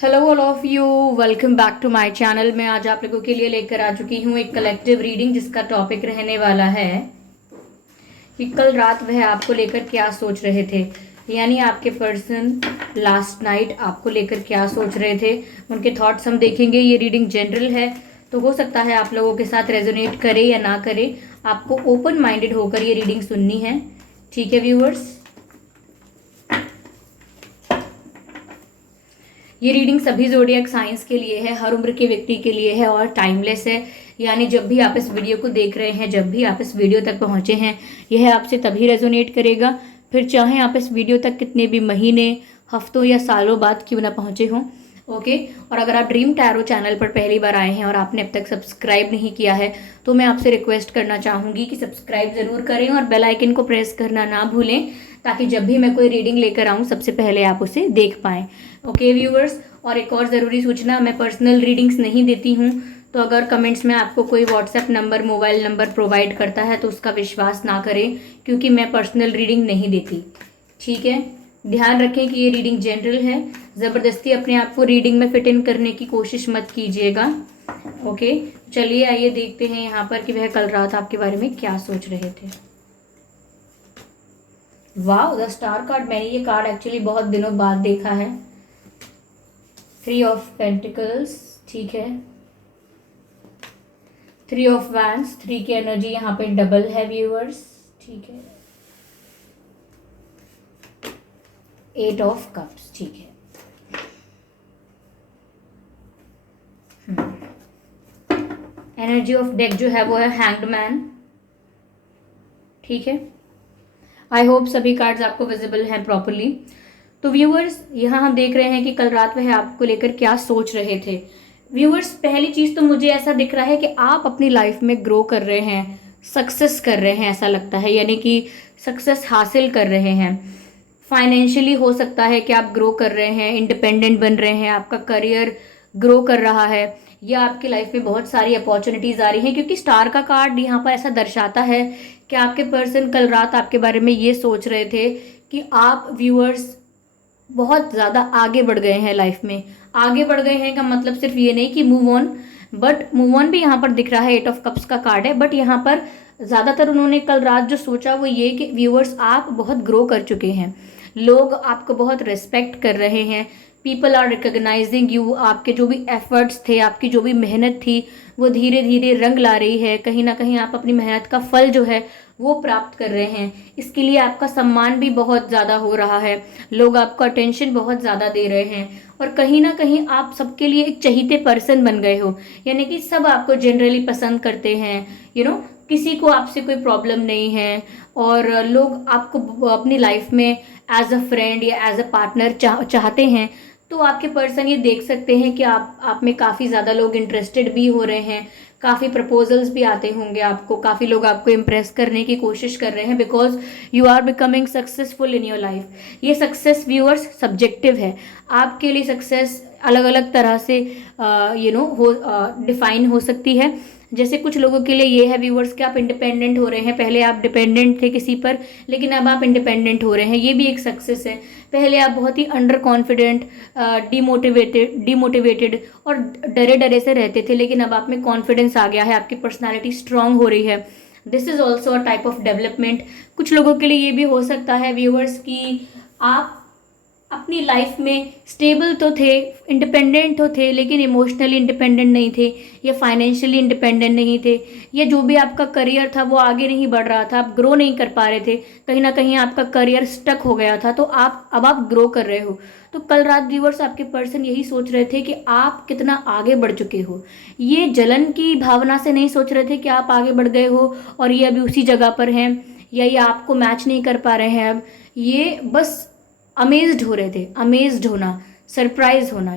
Hello all of you, welcome back to my channel. मैं आज आप लोगों के लिए लेकर आ चुकी हूँ एक कलेक्टिव रीडिंग जिसका टॉपिक रहने वाला है कि कल रात वह आपको लेकर क्या सोच रहे थे। यानी आपके पर्सन लास्ट नाइट आपको लेकर क्या सोच रहे थे, उनके थॉट्स हम देखेंगे। ये रीडिंग जनरल है तो हो सकता है आप लोगों के साथ रेजोनेट करे या ना करे। आपको ओपन माइंडेड होकर ये रीडिंग सुननी है, ठीक है व्यूअर्स। ये रीडिंग सभी ज़ोडिएक साइंस के लिए है, हर उम्र के व्यक्ति के लिए है और टाइमलेस है। यानी जब भी आप इस वीडियो को देख रहे हैं, जब भी आप इस वीडियो तक पहुंचे हैं, यह आपसे तभी रेजोनेट करेगा, फिर चाहे आप इस वीडियो तक कितने भी महीने, हफ्तों या सालों बाद क्यों ना पहुंचे हों। ओके। और अगर आप ड्रीम टैरो चैनल पर पहली बार आए हैं और आपने अब तक सब्सक्राइब नहीं किया है तो मैं आपसे रिक्वेस्ट करना चाहूँगी कि सब्सक्राइब ज़रूर करें और बेल आइकन को प्रेस करना ना भूलें, ताकि जब भी मैं कोई रीडिंग लेकर आऊँ सबसे पहले आप उसे देख पाएँ। ओके व्यूअर्स, और एक और ज़रूरी सूचना, मैं पर्सनल रीडिंग्स नहीं देती हूँ, तो अगर कमेंट्स में आपको कोई WhatsApp number, mobile number provide करता है तो उसका विश्वास ना करें, क्योंकि मैं पर्सनल रीडिंग नहीं देती, ठीक है। ध्यान रखें कि ये रीडिंग जनरल है, ज़बरदस्ती अपने आप को रीडिंग में फिट इन करने की कोशिश मत कीजिएगा। ओके, चलिए आइए देखते हैं यहाँ पर कि वह कल रात आपके बारे में क्या सोच रहे थे। वाह, द स्टार कार्ड, मैंने ये कार्ड एक्चुअली बहुत दिनों बाद देखा है। 3 ऑफ पेंटिकल्स, ठीक है। 3 ऑफ वैंड्स, 3 की एनर्जी यहाँ पे डबल है व्यूअर्स, ठीक है। 8 ऑफ कप्स, ठीक है। एनर्जी ऑफ डेक जो है वो है हैंग्ड मैन, ठीक है। आई होप सभी कार्ड्स आपको विजिबल हैं प्रॉपरली। तो व्यूअर्स, यहाँ हम देख रहे हैं कि कल रात वह आपको लेकर क्या सोच रहे थे। व्यूअर्स, पहली चीज़ तो मुझे ऐसा दिख रहा है कि आप अपनी लाइफ में ग्रो कर रहे हैं, सक्सेस कर रहे हैं, ऐसा लगता है। यानी कि सक्सेस हासिल कर रहे हैं। फाइनेंशियली हो सकता है कि आप ग्रो कर रहे हैं, इंडिपेंडेंट बन रहे हैं, आपका करियर ग्रो कर रहा है, या आपकी लाइफ में बहुत सारी अपॉर्चुनिटीज़ आ रही हैं, क्योंकि स्टार का कार्ड यहाँ पर ऐसा दर्शाता है कि आपके पर्सन कल रात आपके बारे में ये सोच रहे थे कि आप व्यूअर्स बहुत ज़्यादा आगे बढ़ गए हैं लाइफ में। आगे बढ़ गए हैं का मतलब सिर्फ ये नहीं कि move on, but move on भी यहाँ पर दिख रहा है, 8 ऑफ कप्स का कार्ड है। बट यहाँ पर ज़्यादातर उन्होंने कल रात जो सोचा वो ये कि व्यूअर्स आप बहुत ग्रो कर चुके हैं, लोग आपको बहुत रिस्पेक्ट कर रहे हैं, पीपल आर रिकग्नाइजिंग यू। आपके जो भी एफर्ट्स थे, आपकी जो भी मेहनत थी, वो धीरे धीरे रंग ला रही है। कहीं ना कहीं आप अपनी मेहनत का फल जो है वो प्राप्त कर रहे हैं। इसके लिए आपका सम्मान भी बहुत ज़्यादा हो रहा है, लोग आपको अटेंशन बहुत ज़्यादा दे रहे हैं, और कहीं ना कहीं आप सबके लिए एक चहीते पर्सन बन गए हो। यानी कि सब आपको जनरली पसंद करते हैं, किसी को आपसे कोई प्रॉब्लम नहीं है, और लोग आपको अपनी लाइफ में एज अ फ्रेंड या एज अ पार्टनर चाहते हैं। तो आपके पर्सन ये देख सकते हैं कि आप में काफ़ी ज़्यादा लोग इंटरेस्टेड भी हो रहे हैं, काफ़ी प्रपोजल्स भी आते होंगे आपको, काफ़ी लोग आपको इम्प्रेस करने की कोशिश कर रहे हैं, because you are becoming successful in your life. ये सक्सेस व्यूअर्स सब्जेक्टिव है, आपके लिए सक्सेस अलग अलग तरह से हो डिफाइन हो सकती है। जैसे कुछ लोगों के लिए ये है व्यूअर्स कि आप इंडिपेंडेंट हो रहे हैं, पहले आप डिपेंडेंट थे किसी पर, लेकिन अब आप इंडिपेंडेंट हो रहे हैं, ये भी एक सक्सेस है। पहले आप बहुत ही अंडर कॉन्फिडेंट, डिमोटिवेटेड और डरे डरे से रहते थे, लेकिन अब आप में कॉन्फिडेंस आ गया है, आपकी पर्सनालिटी स्ट्रांग हो रही है। This is also a type of development. कुछ लोगों के लिए ये भी हो सकता है व्यूअर्स कि आप अपनी लाइफ में स्टेबल तो थे, इंडिपेंडेंट तो थे, लेकिन इमोशनली इंडिपेंडेंट नहीं थे, या फाइनेंशियली इंडिपेंडेंट नहीं थे, या जो भी आपका करियर था वो आगे नहीं बढ़ रहा था, आप ग्रो नहीं कर पा रहे थे, कहीं ना कहीं आपका करियर स्टक हो गया था, तो अब आप ग्रो कर रहे हो। तो कल रात व्यूअर्स आपके पर्सन यही सोच रहे थे कि आप कितना आगे बढ़ चुके हो। ये जलन की भावना से नहीं सोच रहे थे कि आप आगे बढ़ गए हो और ये अभी उसी जगह पर हैं, या ये आपको मैच नहीं कर पा रहे हैं। अब ये बस अमेज्ड हो रहे थे, अमेज्ड होना, सरप्राइज होना,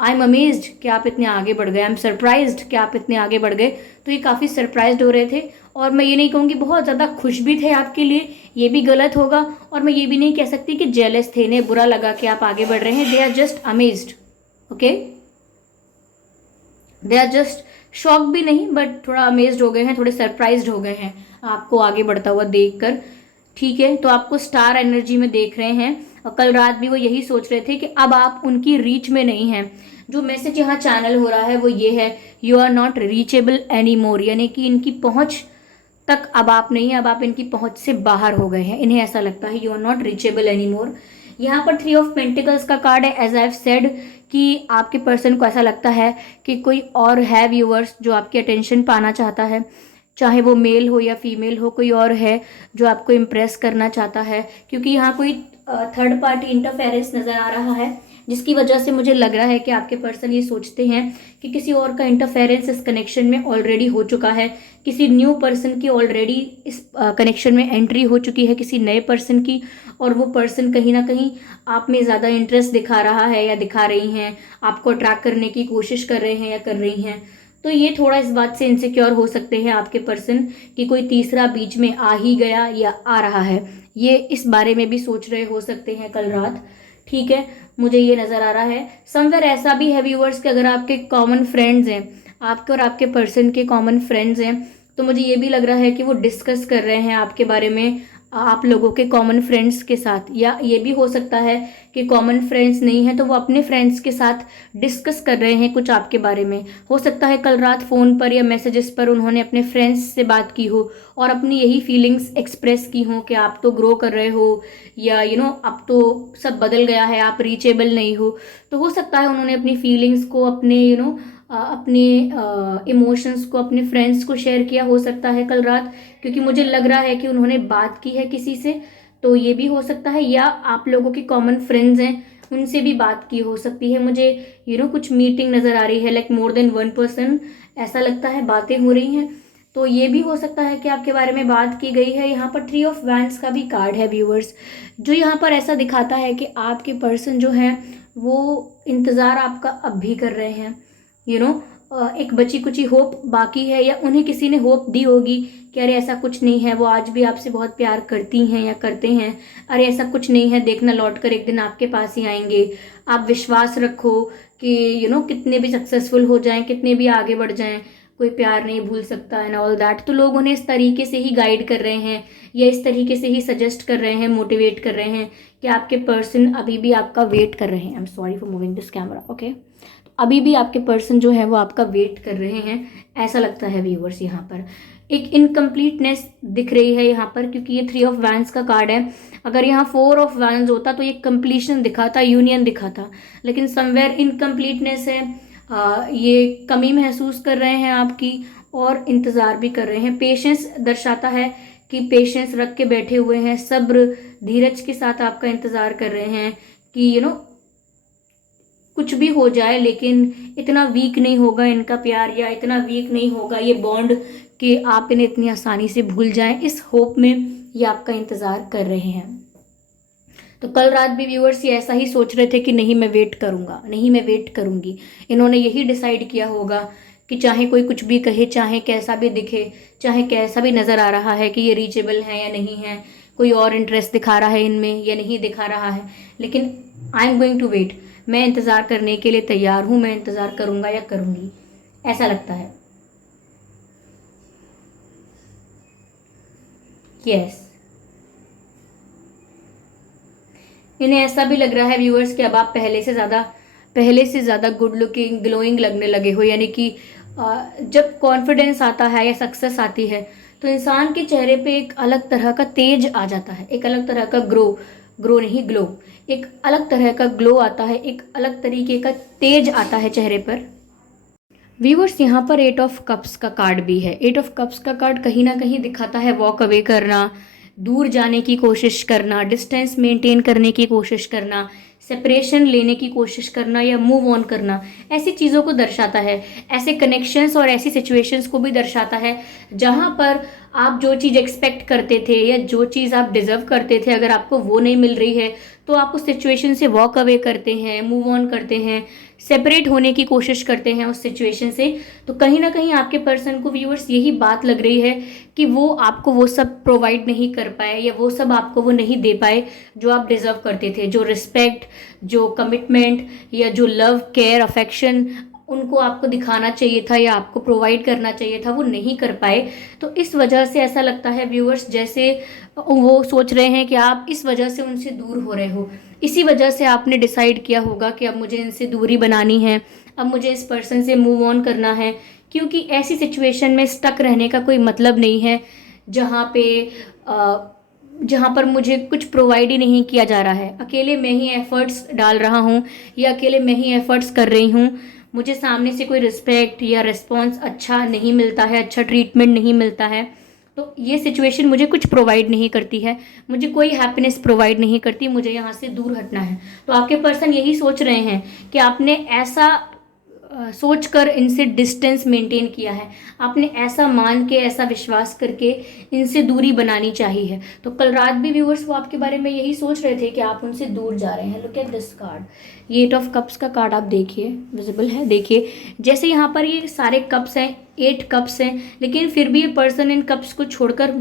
आई एम अमेज्ड कि आप इतने आगे बढ़ गए, आई एम सरप्राइज्ड कि आप इतने आगे बढ़ गए। तो ये काफ़ी सरप्राइज्ड हो रहे थे, और मैं ये नहीं कहूँगी बहुत ज़्यादा खुश भी थे आपके लिए, ये भी गलत होगा, और मैं ये भी नहीं कह सकती कि जेलस थे, इन्हें बुरा लगा कि आप आगे बढ़ रहे हैं। They are just amazed, okay, they are just shock भी नहीं, बट थोड़ा अमेज्ड हो गए हैं, थोड़े सरप्राइज्ड हो गए हैं आपको आगे बढ़ता हुआ देखकर, ठीक है। तो आपको स्टार एनर्जी में देख रहे हैं, और कल रात भी वो यही सोच रहे थे कि अब आप उनकी रीच में नहीं हैं। जो मैसेज यहाँ चैनल हो रहा है वो ये है, you are not reachable any more, यानी कि इनकी पहुंच तक अब आप नहीं, अब आप इनकी पहुंच से बाहर हो गए हैं। इन्हें ऐसा लगता है you are not reachable any more. यहाँ पर 3 ऑफ पेंटिकल्स का कार्ड है। एज आई हैव सेड कि आपके पर्सन को ऐसा लगता है कि कोई और है व्यूअर्स जो आपकी अटेंशन पाना चाहता है, चाहे वो मेल हो या फीमेल हो, कोई और है जो आपको इम्प्रेस करना चाहता है, क्योंकि यहाँ कोई थर्ड पार्टी इंटरफेरेंस नज़र आ रहा है, जिसकी वजह से मुझे लग रहा है कि आपके पर्सन ये सोचते हैं कि किसी और का इंटरफेरेंस इस कनेक्शन में ऑलरेडी हो चुका है, किसी न्यू पर्सन की ऑलरेडी इस कनेक्शन में एंट्री हो चुकी है, किसी नए पर्सन की, और वो पर्सन कहीं ना कहीं आप में ज़्यादा इंटरेस्ट दिखा रहा है या दिखा रही हैं, आपको अट्रैक्ट करने की कोशिश कर रहे हैं या कर रही हैं। तो ये थोड़ा इस बात से इनसिक्योर हो सकते हैं आपके पर्सन कि कोई तीसरा बीच में आ ही गया या आ रहा है, ये इस बारे में भी सोच रहे हो सकते हैं कल रात। ठीक है, मुझे ये नज़र आ रहा है। समवेयर ऐसा भी है व्यूअर्स कि अगर आपके कॉमन फ्रेंड्स हैं, आपके और आपके पर्सन के कॉमन फ्रेंड्स हैं, तो मुझे ये भी लग रहा है कि वो डिस्कस कर रहे हैं आपके बारे में आप लोगों के कॉमन फ्रेंड्स के साथ, या ये भी हो सकता है कि कॉमन फ्रेंड्स नहीं है तो वो अपने फ्रेंड्स के साथ डिस्कस कर रहे हैं कुछ आपके बारे में। हो सकता है कल रात फ़ोन पर या मैसेजेस पर उन्होंने अपने फ्रेंड्स से बात की हो और अपनी यही फीलिंग्स एक्सप्रेस की हो कि आप तो ग्रो कर रहे हो, या अब तो सब बदल गया है, आप रीचेबल नहीं हो। तो हो सकता है उन्होंने अपनी फीलिंग्स को, अपने अपने इमोशंस को अपने फ्रेंड्स को शेयर किया, हो सकता है कल रात, क्योंकि मुझे लग रहा है कि उन्होंने बात की है किसी से। तो ये भी हो सकता है, या आप लोगों के कॉमन फ्रेंड्स हैं उनसे भी बात की हो सकती है। मुझे कुछ मीटिंग नज़र आ रही है, लाइक मोर देन 1 पर्सन, ऐसा लगता है बातें हो रही हैं। तो ये भी हो सकता है कि आपके बारे में बात की गई है। यहाँ पर 3 ऑफ वैंड्स का भी कार्ड है व्यूअर्स, जो यहाँ पर ऐसा दिखाता है कि आपके पर्सन जो है वो इंतज़ार आपका अब भी कर रहे हैं। एक बची कुची होप बाकी है, या उन्हें किसी ने होप दी होगी कि अरे ऐसा कुछ नहीं है, वो आज भी आपसे बहुत प्यार करती हैं या करते हैं, अरे ऐसा कुछ नहीं है, देखना लौट कर एक दिन आपके पास ही आएंगे, आप विश्वास रखो कि कितने भी सक्सेसफुल हो जाएं, कितने भी आगे बढ़ जाएं, कोई प्यार नहीं भूल सकता एंड ऑल दैट। तो लोग उन्हें इस तरीके से ही गाइड कर रहे हैं या इस तरीके से ही सजेस्ट कर रहे हैं, मोटिवेट कर रहे हैं कि आपके पर्सन अभी भी आपका वेट कर रहे हैं। I am sorry for moving this camera, okay. अभी भी आपके पर्सन जो है वो आपका वेट कर रहे हैं, ऐसा लगता है व्यूअर्स। यहाँ पर एक इनकम्प्लीटनेस दिख रही है यहाँ पर, क्योंकि ये 3 ऑफ वैंड्स का कार्ड है। अगर यहाँ 4 ऑफ वैंड्स होता तो ये कंप्लीशन दिखाता, यूनियन दिखाता, लेकिन समवेयर इनकम्प्लीटनेस है। ये कमी महसूस कर रहे हैं आपकी और इंतज़ार भी कर रहे हैं। पेशेंस दर्शाता है कि पेशेंस रख के बैठे हुए हैं, सब्र धीरज के साथ आपका इंतज़ार कर रहे हैं कि कुछ भी हो जाए लेकिन इतना वीक नहीं होगा इनका प्यार, या इतना वीक नहीं होगा ये बॉन्ड कि आप इन्हें इतनी आसानी से भूल जाएं। इस होप में ये आपका इंतज़ार कर रहे हैं। तो कल रात भी व्यूअर्स ये ऐसा ही सोच रहे थे कि नहीं मैं वेट करूँगा, नहीं मैं वेट करूँगी। इन्होंने यही डिसाइड किया होगा कि चाहे कोई कुछ भी कहे, चाहे कैसा भी दिखे, चाहे कैसा भी नज़र आ रहा है कि ये रीचेबल है या नहीं है, कोई और इंटरेस्ट दिखा रहा है इनमें या नहीं दिखा रहा है, लेकिन I am going to wait, मैं इंतज़ार करने के लिए तैयार हूँ, मैं इंतज़ार करूँगा या करूँगी, ऐसा लगता है। यस, इन्हें ऐसा भी लग रहा है व्यूअर्स कि अब आप पहले से ज़्यादा गुड लुकिंग, ग्लोइंग लगने लगे हो। यानी कि जब कॉन्फिडेंस आता है या सक्सेस आती है तो इंसान के चेहरे पे एक अलग तरह का तेज आ जाता है, एक अलग तरह का ग्रो नहीं ग्लो, एक अलग तरह का ग्लो आता है, एक अलग तरीके का तेज आता है चेहरे पर। व्यूअर्स यहाँ पर 8 ऑफ कप्स का कार्ड भी है। 8 ऑफ कप्स का कार्ड कहीं ना कहीं दिखाता है वॉक अवे करना, दूर जाने की कोशिश करना, डिस्टेंस मेंटेन करने की कोशिश करना, सेपरेशन लेने की कोशिश करना या मूव ऑन करना, ऐसी चीज़ों को दर्शाता है। ऐसे कनेक्शंस और ऐसी सिचुएशंस को भी दर्शाता है जहाँ पर आप जो चीज़ एक्सपेक्ट करते थे या जो चीज़ आप डिजर्व करते थे, अगर आपको वो नहीं मिल रही है तो आप उस सिचुएशन से वॉक अवे करते हैं, मूव ऑन करते हैं, सेपरेट होने की कोशिश करते हैं उस सिचुएशन से। तो कहीं ना कहीं आपके पर्सन को व्यूअर्स यही बात लग रही है कि वो आपको वो सब प्रोवाइड नहीं कर पाए या वो सब आपको वो नहीं दे पाए जो आप डिजर्व करते थे, जो रिस्पेक्ट, जो कमिटमेंट या जो लव, केयर, अफेक्शन उनको आपको दिखाना चाहिए था या आपको प्रोवाइड करना चाहिए था, वो नहीं कर पाए। तो इस वजह से ऐसा लगता है व्यूअर्स, जैसे वो सोच रहे हैं कि आप इस वजह से उनसे दूर हो रहे हो। इसी वजह से आपने डिसाइड किया होगा कि अब मुझे इनसे दूरी बनानी है, अब मुझे इस पर्सन से मूव ऑन करना है, क्योंकि ऐसी सिचुएशन में स्टक रहने का कोई मतलब नहीं है जहाँ पे जहाँ पर मुझे कुछ प्रोवाइड ही नहीं किया जा रहा है। अकेले मैं ही एफर्ट्स डाल रहा हूँ या अकेले मैं ही एफर्ट्स कर रही हूँ, मुझे सामने से कोई रिस्पेक्ट या रिस्पॉन्स अच्छा नहीं मिलता है, अच्छा ट्रीटमेंट नहीं मिलता है। तो ये सिचुएशन मुझे कुछ प्रोवाइड नहीं करती है, मुझे कोई हैप्पीनेस प्रोवाइड नहीं करती, मुझे यहाँ से दूर हटना है। तो आपके पर्सन यही सोच रहे हैं कि आपने ऐसा सोच कर इनसे डिस्टेंस मेंटेन किया है, आपने ऐसा मान के, ऐसा विश्वास करके इनसे दूरी बनानी चाहिए है। तो कल रात भी व्यूअर्स वो आपके बारे में यही सोच रहे थे कि आप उनसे दूर जा रहे हैं। लुक एट दिस कार्ड, ये 8 ऑफ कप्स का कार्ड आप देखिए, विजिबल है, देखिए जैसे यहाँ पर ये सारे कप्स हैं, 8 कप्स हैं, लेकिन फिर भी ये पर्सन इन कप्स को छोड़कर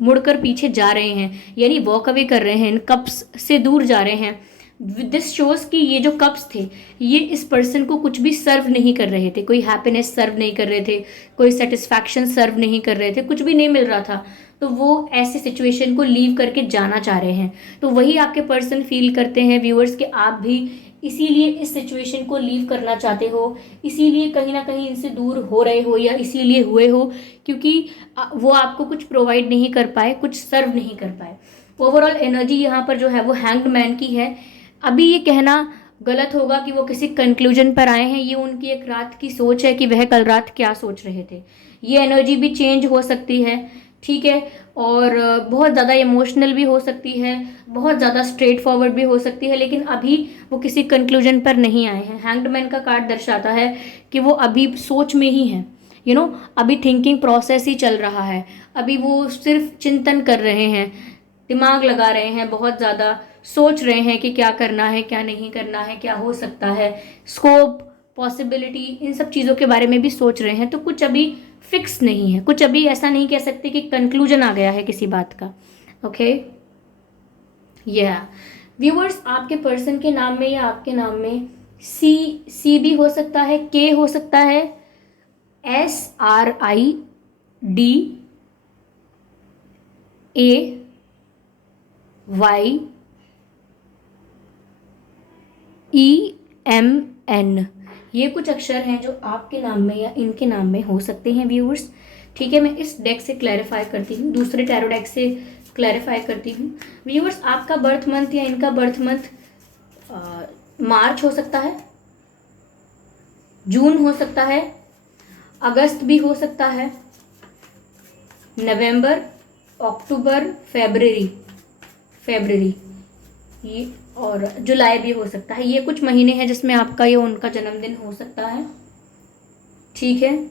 मुड़कर पीछे जा रहे हैं, यानी वॉक अवे कर रहे हैं, इन कप्स से दूर जा रहे हैं। दिस शोज कि ये जो कप्स थे ये इस पर्सन को कुछ भी सर्व नहीं कर रहे थे, कोई हैप्पीनेस सर्व नहीं कर रहे थे, कोई सेटिस्फैक्शन सर्व नहीं कर रहे थे, कुछ भी नहीं मिल रहा था। तो वो ऐसे सिचुएशन को लीव करके जाना चाह रहे हैं। तो वही आपके पर्सन फील करते हैं व्यूअर्स कि आप भी इसीलिए इस सिचुएशन को लीव करना चाहते हो, इसीलिए कहीं ना कहीं इनसे दूर हो रहे हो, या इसीलिए हुए हो क्योंकि वो आपको कुछ प्रोवाइड नहीं कर पाए, कुछ सर्व नहीं कर पाए। ओवरऑल एनर्जी यहाँ पर जो है वो हैंग्ड मैन की है। अभी ये कहना गलत होगा कि वो किसी कंक्लूजन पर आए हैं, ये उनकी एक रात की सोच है कि वह कल रात क्या सोच रहे थे। ये एनर्जी भी चेंज हो सकती है, ठीक है, और बहुत ज़्यादा इमोशनल भी हो सकती है, बहुत ज़्यादा स्ट्रेट फॉरवर्ड भी हो सकती है, लेकिन अभी वो किसी कंक्लूजन पर नहीं आए हैं। हैंग्ड मैन का कार्ड दर्शाता है कि वो अभी सोच में ही हैं, अभी थिंकिंग प्रोसेस ही चल रहा है, अभी वो सिर्फ चिंतन कर रहे हैं, दिमाग लगा रहे हैं, बहुत ज़्यादा सोच रहे हैं कि क्या करना है, क्या नहीं करना है, क्या हो सकता है, स्कोप, पॉसिबिलिटी, इन सब चीज़ों के बारे में भी सोच रहे हैं। तो कुछ अभी फिक्स नहीं है, कुछ अभी ऐसा नहीं कह सकते कि कंक्लूजन आ गया है किसी बात का। ओके, व्यूअर्स, आपके पर्सन के नाम में या आपके नाम में सी भी हो सकता है, के हो सकता है, SRIDAYEMN, ये कुछ अक्षर हैं जो आपके नाम में या इनके नाम में हो सकते हैं व्यूअर्स। ठीक है, मैं इस डेक से क्लैरिफाई करती हूँ, दूसरे टैरो डेक से क्लैरिफाई करती हूँ। व्यूअर्स, आपका बर्थ मंथ या इनका बर्थ मंथ मार्च हो सकता है, जून हो सकता है, अगस्त भी हो सकता है, नवंबर, अक्टूबर, फरवरी ये, और जुलाई भी हो सकता है। ये कुछ महीने हैं जिसमें आपका या उनका जन्मदिन हो सकता है। ठीक है,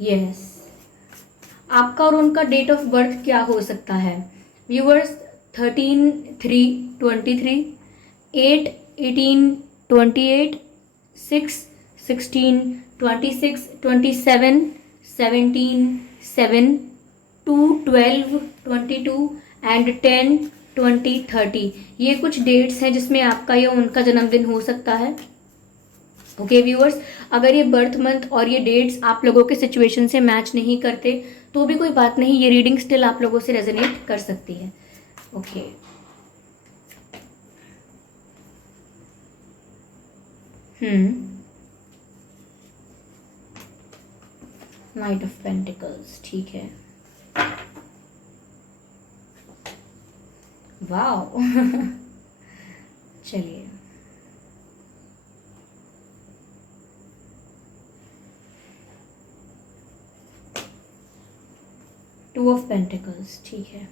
यस, आपका और उनका डेट ऑफ बर्थ क्या हो सकता है व्यूअर्स? 13/3/23, 8/18/28, 6/16/26, 27, 17/7, 2/12/22 एंड 10/20/30। ये कुछ डेट्स हैं जिसमें आपका या उनका जन्मदिन हो सकता है। ओके व्यूअर्स, अगर ये बर्थ मंथ और ये डेट्स आप लोगों के सिचुएशन से मैच नहीं करते तो भी कोई बात नहीं, ये रीडिंग स्टिल आप लोगों से रेजोनेट कर सकती है। ओके, नाइट ऑफ पेंटिकल्स, ठीक है, वाओ चलिए, टू ऑफ पेंटिकल्स, ठीक है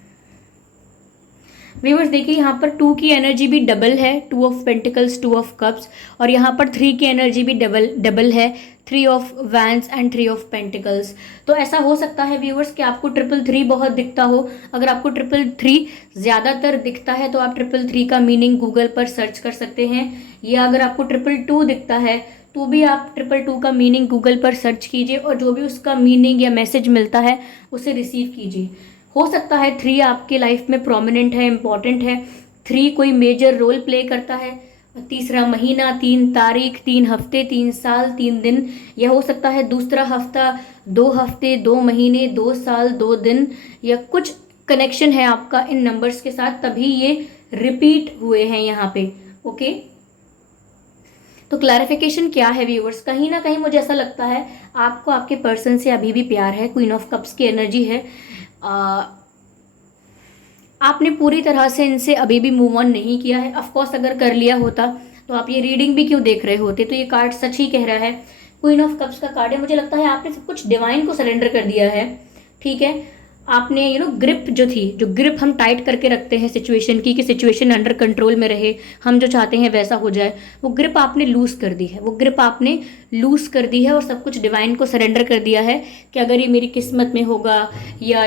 व्यूअर्स। देखिए यहाँ पर 2 की एनर्जी भी डबल है, 2 ऑफ पेंटिकल्स, 2 ऑफ कप्स, और यहाँ पर 3 की एनर्जी भी डबल है, 3 of vents and 3 of pentacles. तो ऐसा हो सकता है व्यूअर्स कि आपको 333 बहुत दिखता हो। अगर आपको 333 ज़्यादातर दिखता है तो आप 333 का मीनिंग गूगल पर सर्च कर सकते हैं, या अगर आपको 222 दिखता है तो भी आप 222 का मीनिंग गूगल पर सर्च कीजिए और जो भी उसका मीनिंग या मैसेज मिलता है उसे रिसीव कीजिए। हो सकता है 3 आपके लाइफ में प्रोमिनेंट है, इम्पॉर्टेंट है, 3 कोई मेजर रोल प्ले करता है, तीसरा महीना, 3 तारीख, 3 हफ्ते, 3 साल, 3 दिन, या हो सकता है दूसरा हफ्ता, 2 हफ्ते, 2 महीने, 2 साल, 2 दिन, या कुछ कनेक्शन है आपका इन नंबर्स के साथ, तभी ये रिपीट हुए हैं यहाँ पे। ओके, तो क्लैरिफिकेशन क्या है व्यूअर्स, कहीं ना कहीं मुझे ऐसा लगता है आपको आपके पर्सन से अभी भी प्यार है। क्वीन ऑफ कप्स की एनर्जी है। आपने पूरी तरह से इनसे अभी भी मूव ऑन नहीं किया है। ऑफ कोर्स अगर कर लिया होता तो आप ये रीडिंग भी क्यों देख रहे होते। तो ये कार्ड सच ही कह रहा है। क्वीन ऑफ कप्स का कार्ड है। मुझे लगता है आपने सब कुछ डिवाइन को सरेंडर कर दिया है। ठीक है, आपने ग्रिप जो थी, जो ग्रिप हम टाइट करके रखते हैं सिचुएशन की, कि सिचुएशन अंडर कंट्रोल में रहे, हम जो चाहते हैं वैसा हो जाए, वो ग्रिप आपने लूज कर दी है। वो ग्रिप आपने लूज कर दी है और सब कुछ डिवाइन को सरेंडर कर दिया है कि अगर ये मेरी किस्मत में होगा, या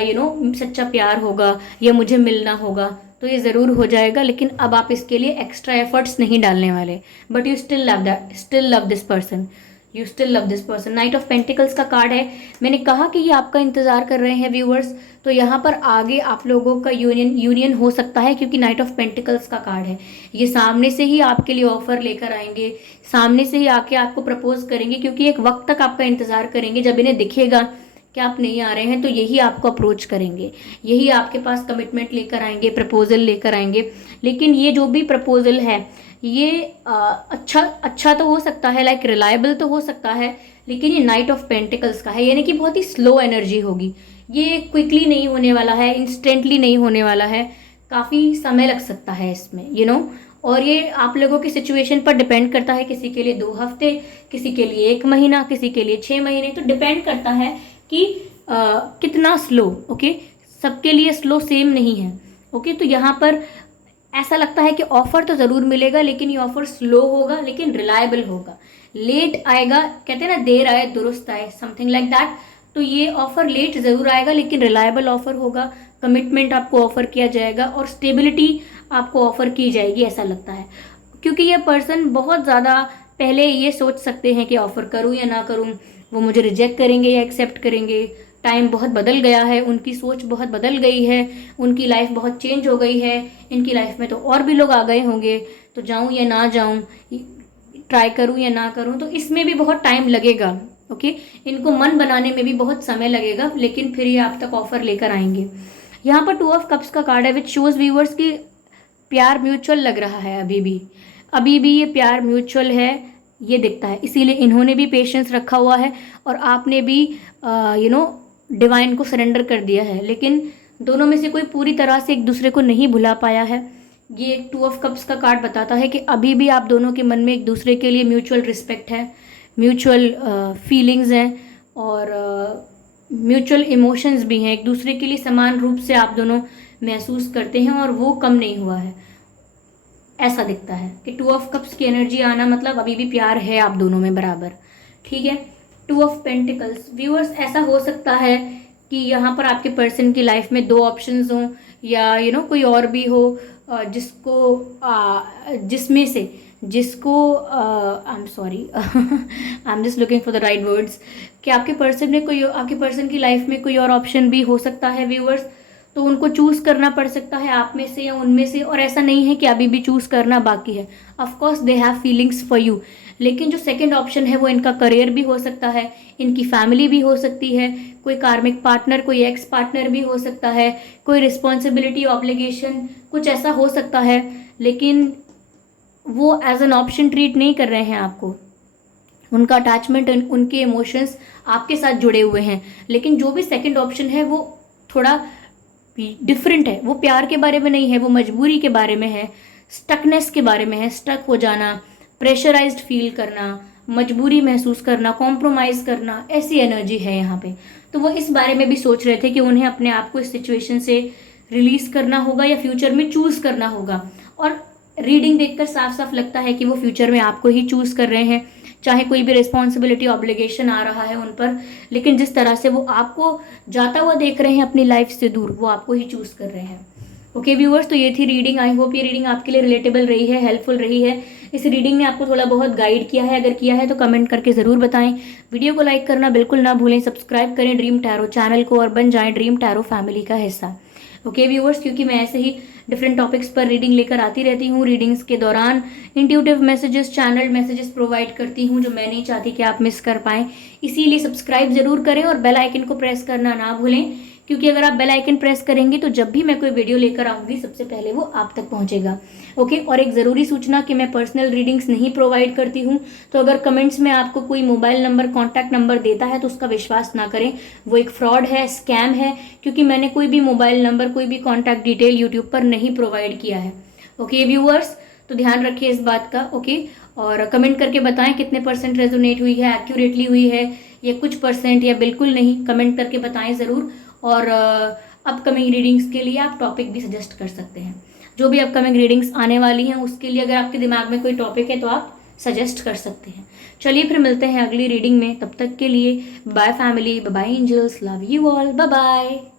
सच्चा प्यार होगा, या मुझे मिलना होगा, तो ये ज़रूर हो जाएगा। लेकिन अब आप इसके लिए एक्स्ट्रा एफर्ट्स नहीं डालने वाले। But you still love that, still love this person, you still love this person. Night of pentacles का कार्ड है। मैंने कहा कि ये आपका इंतजार कर रहे हैं व्यूअर्स। तो यहाँ पर आगे आप लोगों का यूनियन हो सकता है, क्योंकि नाइट ऑफ पेंटिकल्स का कार्ड है। ये सामने से ही आपके लिए ऑफर लेकर आएंगे, सामने से ही आके आपको प्रपोज करेंगे, क्योंकि एक वक्त तक आपका इंतजार करेंगे। जब इन्हें दिखेगा कि आप नहीं आ रहे हैं, तो यही आपको अप्रोच करेंगे, यही आपके पास कमिटमेंट लेकर आएंगे, प्रपोजल लेकर आएंगे। लेकिन ये जो भी प्रपोजल है, ये अच्छा तो हो सकता है, लाइक रिलायबल तो हो सकता है, लेकिन ये नाइट ऑफ पेंटिकल्स का है, यानी कि बहुत ही स्लो एनर्जी होगी। ये क्विकली नहीं होने वाला है, इंस्टेंटली नहीं होने वाला है, काफ़ी समय लग सकता है इसमें और ये आप लोगों की सिचुएशन पर डिपेंड करता है। किसी के लिए 2 हफ्ते, किसी के लिए 1 महीना, किसी के लिए 6 महीने, तो डिपेंड करता है कि कितना स्लो। ओके, सबके लिए स्लो सेम नहीं है। ओके, तो यहाँ पर ऐसा लगता है कि ऑफर तो ज़रूर मिलेगा, लेकिन ये ऑफर स्लो होगा, लेकिन रिलायबल होगा। लेट आएगा, कहते हैं ना, देर आए दुरुस्त आए, समथिंग लाइक दैट। तो ये ऑफर लेट ज़रूर आएगा, लेकिन रिलायबल ऑफर होगा। कमिटमेंट आपको ऑफर किया जाएगा और स्टेबिलिटी आपको ऑफर की जाएगी, ऐसा लगता है। क्योंकि ये पर्सन बहुत ज़्यादा पहले ये सोच सकते हैं कि ऑफर करूँ या ना करूँ, वो मुझे रिजेक्ट करेंगे या एक्सेप्ट करेंगे। टाइम बहुत बदल गया है, उनकी सोच बहुत बदल गई है, उनकी लाइफ बहुत चेंज हो गई है। इनकी लाइफ में तो और भी लोग आ गए होंगे, तो जाऊं या ना जाऊं, ट्राई करूं या ना करूं, तो इसमें भी बहुत टाइम लगेगा। ओके, इनको मन बनाने में भी बहुत समय लगेगा, लेकिन फिर ये आप तक ऑफर लेकर आएंगे। यहाँ पर 2 ऑफ कप्स का कार्ड है, विच शोज व्यूअर्स की प्यार म्यूचुअल लग रहा है। अभी भी ये प्यार म्यूचुअल है, ये दिखता है। इसीलिए इन्होंने भी पेशेंस रखा हुआ है और आपने भी डिवाइन को सरेंडर कर दिया है। लेकिन दोनों में से कोई पूरी तरह से एक दूसरे को नहीं भुला पाया है। ये 2 ऑफ कप्स का कार्ड बताता है कि अभी भी आप दोनों के मन में एक दूसरे के लिए म्यूचुअल रिस्पेक्ट है, म्यूचुअल फीलिंग्स हैं और म्यूचुअल इमोशंस भी हैं। एक दूसरे के लिए समान रूप से आप दोनों महसूस करते हैं और वो कम नहीं हुआ है, ऐसा दिखता है कि 2 ऑफ कप्स की एनर्जी आना मतलब अभी भी प्यार है आप दोनों में बराबर। ठीक है, 2 ऑफ पेंटिकल्स व्यूअर्स, ऐसा हो सकता है कि यहाँ पर आपके पर्सन की लाइफ में 2 ऑप्शंस हों, या कोई और भी हो जिसमें से जिसको I am sorry I am just looking for the right words, कि आपके पर्सन की लाइफ में कोई और ऑप्शन भी हो सकता है व्यूअर्स। तो उनको चूज़ करना पड़ सकता है आप में से या उनमें से, और ऐसा नहीं है कि अभी भी चूज़ करना बाकी है। Of course they have feelings for you, लेकिन जो सेकंड ऑप्शन है वो इनका करियर भी हो सकता है, इनकी फैमिली भी हो सकती है, कोई कार्मिक पार्टनर, कोई एक्स पार्टनर भी हो सकता है, कोई रिस्पॉन्सिबिलिटी ऑब्लिगेशन, कुछ ऐसा हो सकता है। लेकिन वो एज एन ऑप्शन ट्रीट नहीं कर रहे हैं आपको। उनका अटैचमेंट, उनके इमोशंस आपके साथ जुड़े हुए हैं। लेकिन जो भी सेकंड ऑप्शन है वो थोड़ा डिफरेंट है। वो प्यार के बारे में नहीं है, वो मजबूरी के बारे में है, स्टकनेस के बारे में है। स्टक हो जाना, प्रेशराइज्ड फील करना, मजबूरी महसूस करना, कॉम्प्रोमाइज़ करना, ऐसी एनर्जी है यहाँ पे। तो वो इस बारे में भी सोच रहे थे कि उन्हें अपने आप को इस सिचुएशन से रिलीज़ करना होगा या फ्यूचर में चूज़ करना होगा। और रीडिंग देखकर साफ साफ लगता है कि वो फ्यूचर में आपको ही चूज़ कर रहे हैं, चाहे कोई भी रिस्पॉन्सिबिलिटी ऑब्लिगेशन आ रहा है उन पर। लेकिन जिस तरह से वो आपको जाता हुआ देख रहे हैं अपनी लाइफ से दूर, वो आपको ही चूज़ कर रहे हैं। ओके व्यूअर्स, तो ये थी रीडिंग। आई होप ये रीडिंग आपके लिए रिलेटेबल रही है, हेल्पफुल रही है। इस रीडिंग ने आपको थोड़ा बहुत गाइड किया है, अगर किया है तो कमेंट करके ज़रूर बताएं। वीडियो को लाइक करना बिल्कुल ना भूलें, सब्सक्राइब करें ड्रीम टैरो चैनल को और बन जाएं ड्रीम टैरो फैमिली का हिस्सा। ओके व्यूअर्स, क्योंकि मैं ऐसे ही डिफरेंट टॉपिक्स पर रीडिंग लेकर आती रहती हूँ। रीडिंग्स के दौरान intuitive messages, channel messages provide करती हूँ जो मैं नहीं चाहती कि आप मिस कर पाएँ। इसीलिए सब्सक्राइब जरूर करें और बेल आइकन को प्रेस करना ना भूलें, क्योंकि अगर आप बेल आइकन प्रेस करेंगे तो जब भी मैं कोई वीडियो लेकर आऊँगी सबसे पहले वो आप तक पहुँचेगा। ओके, और एक ज़रूरी सूचना कि मैं पर्सनल रीडिंग्स नहीं प्रोवाइड करती हूँ, तो अगर कमेंट्स में आपको कोई मोबाइल नंबर, कॉन्टैक्ट नंबर देता है तो उसका विश्वास ना करें, वो एक फ्रॉड है, स्कैम है, क्योंकि मैंने कोई भी मोबाइल नंबर, कोई भी कॉन्टैक्ट डिटेल यूट्यूब पर नहीं प्रोवाइड किया है। ओके व्यूअर्स, तो ध्यान रखिए इस बात का। ओके, और कमेंट करके बताएं कितने % रेजोनेट हुई है, एक्यूरेटली हुई है, या कुछ % या बिल्कुल नहीं, कमेंट करके बताएं ज़रूर। और अपकमिंग रीडिंग्स के लिए आप टॉपिक भी सजेस्ट कर सकते हैं। जो भी अपकमिंग रीडिंग्स आने वाली हैं उसके लिए अगर आपके दिमाग में कोई टॉपिक है तो आप सजेस्ट कर सकते हैं। चलिए फिर मिलते हैं अगली रीडिंग में, तब तक के लिए bye family, bye angels, love you all, bye bye.